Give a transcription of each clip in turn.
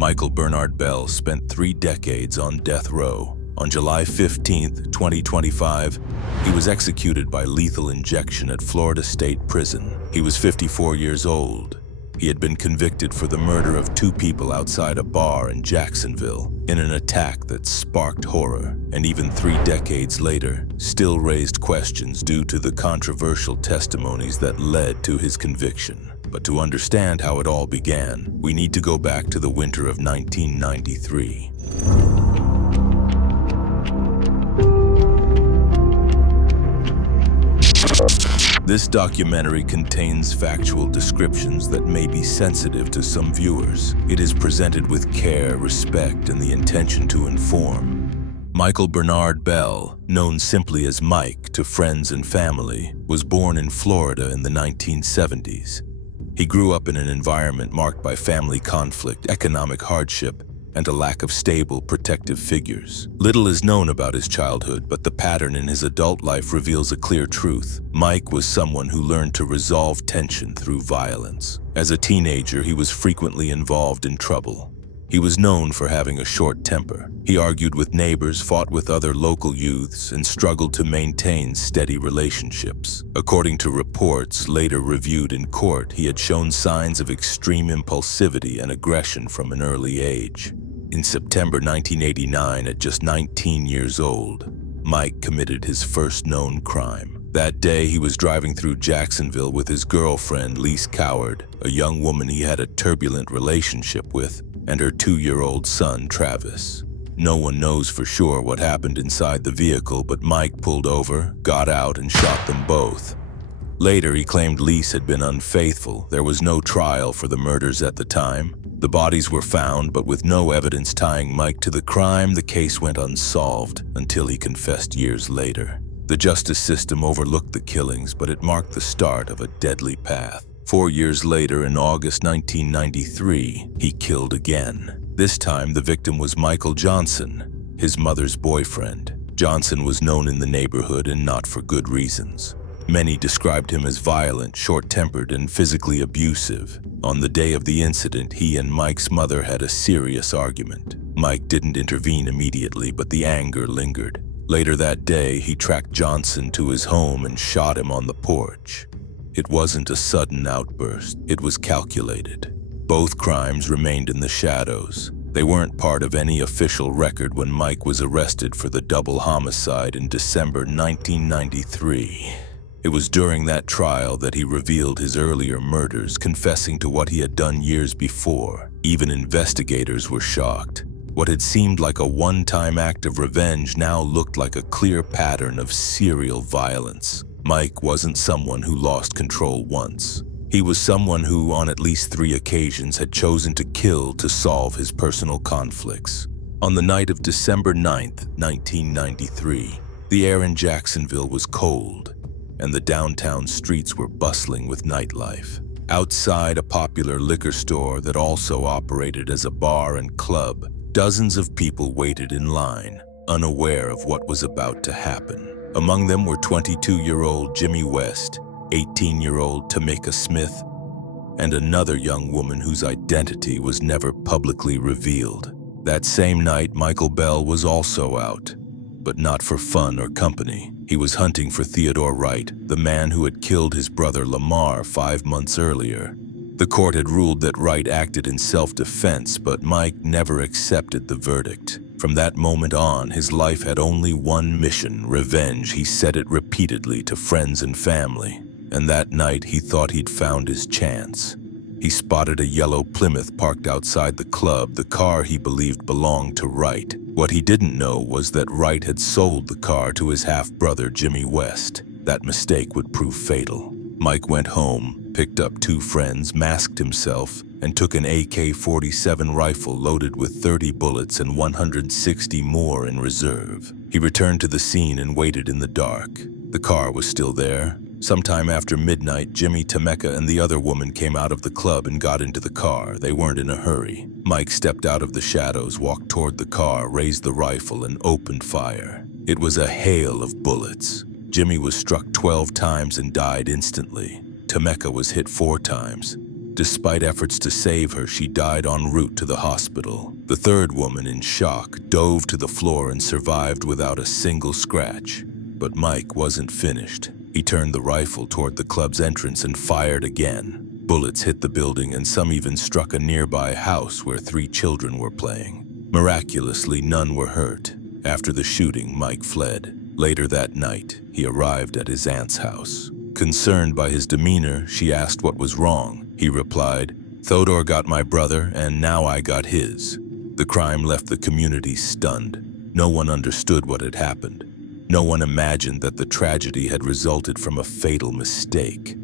Michael Bernard Bell spent 3 decades on death row. On July 15, 2025, he was executed by lethal injection at Florida State Prison. He was 54 years old. He had been convicted for the murder of 2 people outside a bar in Jacksonville in an attack that sparked horror, and even 3 decades later, still raised questions due to the controversial testimonies that led to his conviction. But to understand how it all began, we need to go back to the winter of 1993. This documentary contains factual descriptions that may be sensitive to some viewers. It is presented with care, respect, and the intention to inform. Michael Bernard Bell, known simply as Mike to friends and family, was born in Florida in the 1970s. He grew up in an environment marked by family conflict, economic hardship, and a lack of stable, protective figures. Little is known about his childhood, but the pattern in his adult life reveals a clear truth. Mike was someone who learned to resolve tension through violence. As a teenager, he was frequently involved in trouble. He was known for having a short temper. He argued with neighbors, fought with other local youths, and struggled to maintain steady relationships. According to reports later reviewed in court, he had shown signs of extreme impulsivity and aggression from an early age. In September 1989, at just 19 years old, Mike committed his first known crime. That day, he was driving through Jacksonville with his girlfriend, Lise Coward, a young woman he had a turbulent relationship with, and her 2-year-old son, Travis. No one knows for sure what happened inside the vehicle, but Mike pulled over, got out, and shot them both. Later, he claimed Lise had been unfaithful. There was no trial for the murders at the time. The bodies were found, but with no evidence tying Mike to the crime, the case went unsolved until he confessed years later. The justice system overlooked the killings, but it marked the start of a deadly path. 4 years later, in August 1993, he killed again. This time, the victim was Michael Johnson, his mother's boyfriend. Johnson was known in the neighborhood, and not for good reasons. Many described him as violent, short-tempered, and physically abusive. On the day of the incident, he and Mike's mother had a serious argument. Mike didn't intervene immediately, but the anger lingered. Later that day, he tracked Johnson to his home and shot him on the porch. It wasn't a sudden outburst. It was calculated. Both crimes remained in the shadows. They weren't part of any official record when Mike was arrested for the double homicide in December 1993. It was during that trial that he revealed his earlier murders, confessing to what he had done years before. Even investigators were shocked. What had seemed like a one-time act of revenge now looked like a clear pattern of serial violence. Mike wasn't someone who lost control once. He was someone who, on at least 3 occasions, had chosen to kill to solve his personal conflicts. On the night of December 9th, 1993, the air in Jacksonville was cold, and the downtown streets were bustling with nightlife. Outside a popular liquor store that also operated as a bar and club, dozens of people waited in line, unaware of what was about to happen. Among them were 22-year-old Jimmy West, 18-year-old Tamika Smith, and another young woman whose identity was never publicly revealed. That same night, Michael Bell was also out, but not for fun or company. He was hunting for Theodore Wright, the man who had killed his brother Lamar 5 months earlier. The court had ruled that Wright acted in self-defense, but Mike never accepted the verdict. From that moment on, his life had only one mission: revenge. He said it repeatedly to friends and family. And that night, he thought he'd found his chance. He spotted a yellow Plymouth parked outside the club, the car he believed belonged to Wright. What he didn't know was that Wright had sold the car to his half-brother Jimmy West. That mistake would prove fatal. Mike went home, picked up 2 friends, masked himself, and took an AK-47 rifle loaded with 30 bullets and 160 more in reserve. He returned to the scene and waited in the dark. The car was still there. Sometime after midnight, Jimmy, Tamika, and the other woman came out of the club and got into the car. They weren't in a hurry. Mike stepped out of the shadows, walked toward the car, raised the rifle, and opened fire. It was a hail of bullets. Jimmy was struck 12 times and died instantly. Tamika was hit 4 times. Despite efforts to save her, she died en route to the hospital. The third woman, in shock, dove to the floor and survived without a single scratch. But Mike wasn't finished. He turned the rifle toward the club's entrance and fired again. Bullets hit the building, and some even struck a nearby house where 3 children were playing. Miraculously, none were hurt. After the shooting, Mike fled. Later that night, he arrived at his aunt's house. Concerned by his demeanor, she asked what was wrong. He replied, "Thodor got my brother, and now I got his." The crime left the community stunned. No one understood what had happened. No one imagined that the tragedy had resulted from a fatal mistake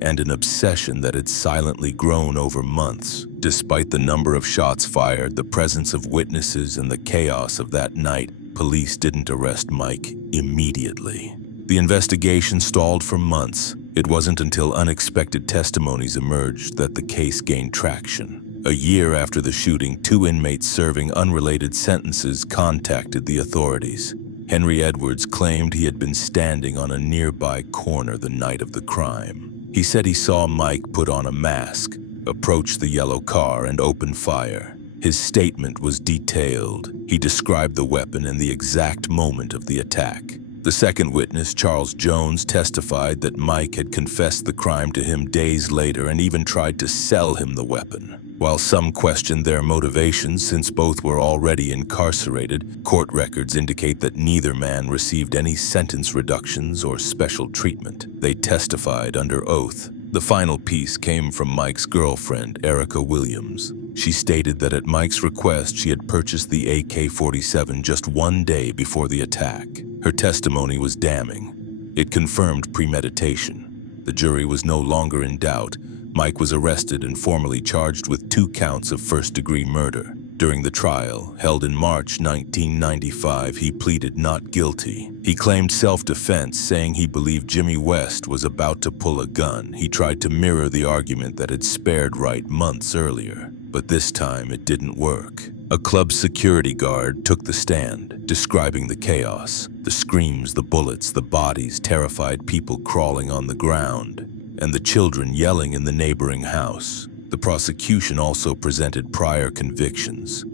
and an obsession that had silently grown over months. Despite the number of shots fired, the presence of witnesses, and the chaos of that night, police didn't arrest Mike immediately. The investigation stalled for months. It wasn't until unexpected testimonies emerged that the case gained traction. A year after the shooting, 2 inmates serving unrelated sentences contacted the authorities. Henry Edwards claimed he had been standing on a nearby corner the night of the crime. He said he saw Mike put on a mask, approach the yellow car, and open fire. His statement was detailed. He described the weapon and the exact moment of the attack. The second witness, Charles Jones, testified that Mike had confessed the crime to him days later and even tried to sell him the weapon. While some questioned their motivations since both were already incarcerated, court records indicate that neither man received any sentence reductions or special treatment. They testified under oath. The final piece came from Mike's girlfriend, Erica Williams. She stated that at Mike's request, she had purchased the AK-47 just 1 day before the attack. Her testimony was damning. It confirmed premeditation. The jury was no longer in doubt. Mike was arrested and formally charged with 2 counts of first-degree murder. During the trial, held in March 1995, he pleaded not guilty. He claimed self-defense, saying he believed Jimmy West was about to pull a gun. He tried to mirror the argument that had spared Wright months earlier, but this time it didn't work. A club security guard took the stand, describing the chaos, the screams, the bullets, the bodies, terrified people crawling on the ground, and the children yelling in the neighboring house. The prosecution also presented prior convictions.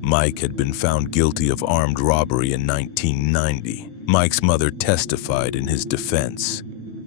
Mike had been found guilty of armed robbery in 1990. Mike's mother testified in his defense.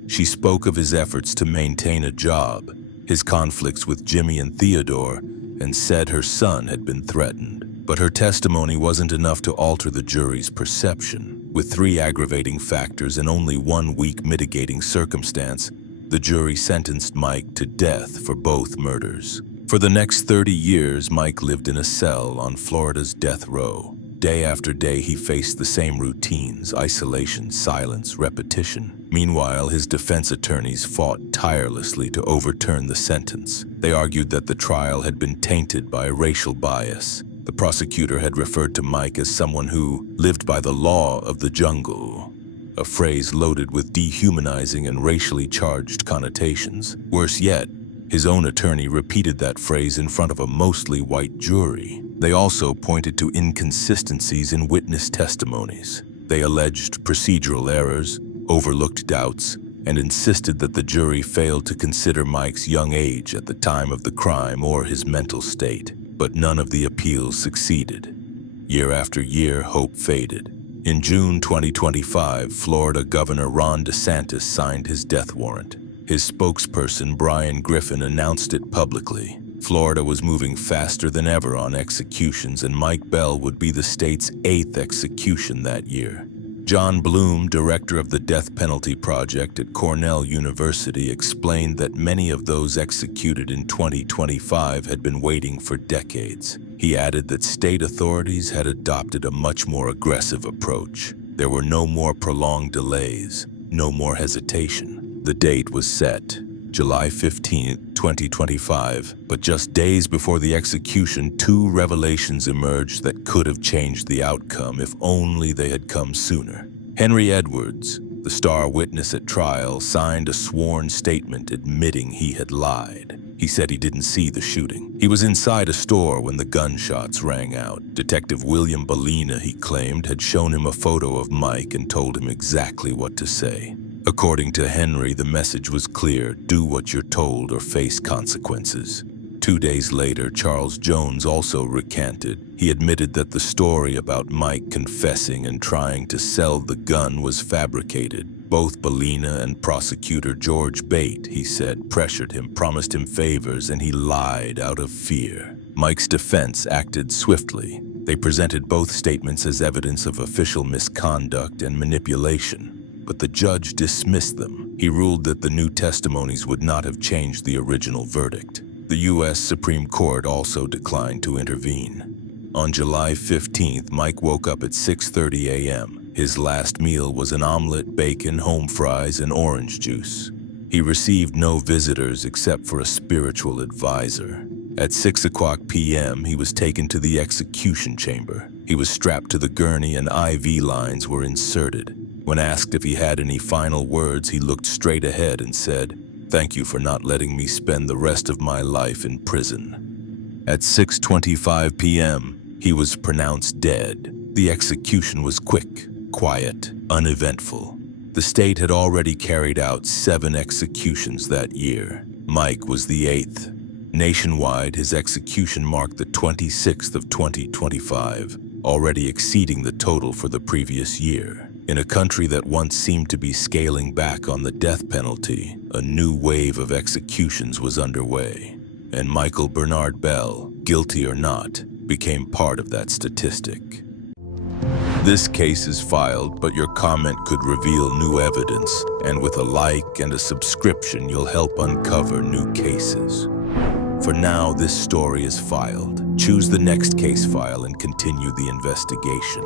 She spoke of his efforts to maintain a job, his conflicts with Jimmy and Theodore, and said her son had been threatened. But her testimony wasn't enough to alter the jury's perception. With 3 aggravating factors and only 1 weak mitigating circumstance, the jury sentenced Mike to death for both murders. For the next 30 years, Mike lived in a cell on Florida's death row. Day after day, he faced the same routines: isolation, silence, repetition. Meanwhile, his defense attorneys fought tirelessly to overturn the sentence. They argued that the trial had been tainted by racial bias. The prosecutor had referred to Mike as someone who lived by the law of the jungle, a phrase loaded with dehumanizing and racially charged connotations. Worse yet, his own attorney repeated that phrase in front of a mostly white jury. They also pointed to inconsistencies in witness testimonies. They alleged procedural errors, overlooked doubts, and insisted that the jury failed to consider Mike's young age at the time of the crime or his mental state. But none of the appeals succeeded. Year after year, hope faded. In June 2025, Florida Governor Ron DeSantis signed his death warrant. His spokesperson, Brian Griffin, announced it publicly. Florida was moving faster than ever on executions, and Mike Bell would be the state's 8th execution that year. John Bloom, director of the Death Penalty Project at Cornell University, explained that many of those executed in 2025 had been waiting for decades. He added that state authorities had adopted a much more aggressive approach. There were no more prolonged delays, no more hesitation. The date was set, July 15, 2025, but just days before the execution, 2 revelations emerged that could have changed the outcome if only they had come sooner. Henry Edwards, the star witness at trial, signed a sworn statement admitting he had lied. He said he didn't see the shooting. He was inside a store when the gunshots rang out. Detective William Bellina, he claimed, had shown him a photo of Mike and told him exactly what to say. According to Henry, the message was clear: do what you're told or face consequences. 2 days later, Charles Jones also recanted. He admitted that the story about Mike confessing and trying to sell the gun was fabricated. Both Bellina and prosecutor George Bate, he said, pressured him, promised him favors, and he lied out of fear. Mike's defense acted swiftly. They presented both statements as evidence of official misconduct and manipulation. But the judge dismissed them. He ruled that the new testimonies would not have changed the original verdict. The U.S. Supreme Court also declined to intervene. On July 15th, Mike woke up at 6:30 a.m. His last meal was an omelet, bacon, home fries, and orange juice. He received no visitors except for a spiritual advisor. At 6 o'clock p.m., he was taken to the execution chamber. He was strapped to the gurney and IV lines were inserted. When asked if he had any final words, he looked straight ahead and said, "Thank you for not letting me spend the rest of my life in prison." At 6:25 p.m., he was pronounced dead. The execution was quick, quiet, uneventful. The state had already carried out 7 executions that year. Mike was the 8th. Nationwide, his execution marked the 26th of 2025, already exceeding the total for the previous year. In a country that once seemed to be scaling back on the death penalty, a new wave of executions was underway. And Michael Bernard Bell, guilty or not, became part of that statistic. This case is filed, but your comment could reveal new evidence, and with a like and a subscription, you'll help uncover new cases. For now, this story is filed. Choose the next case file and continue the investigation.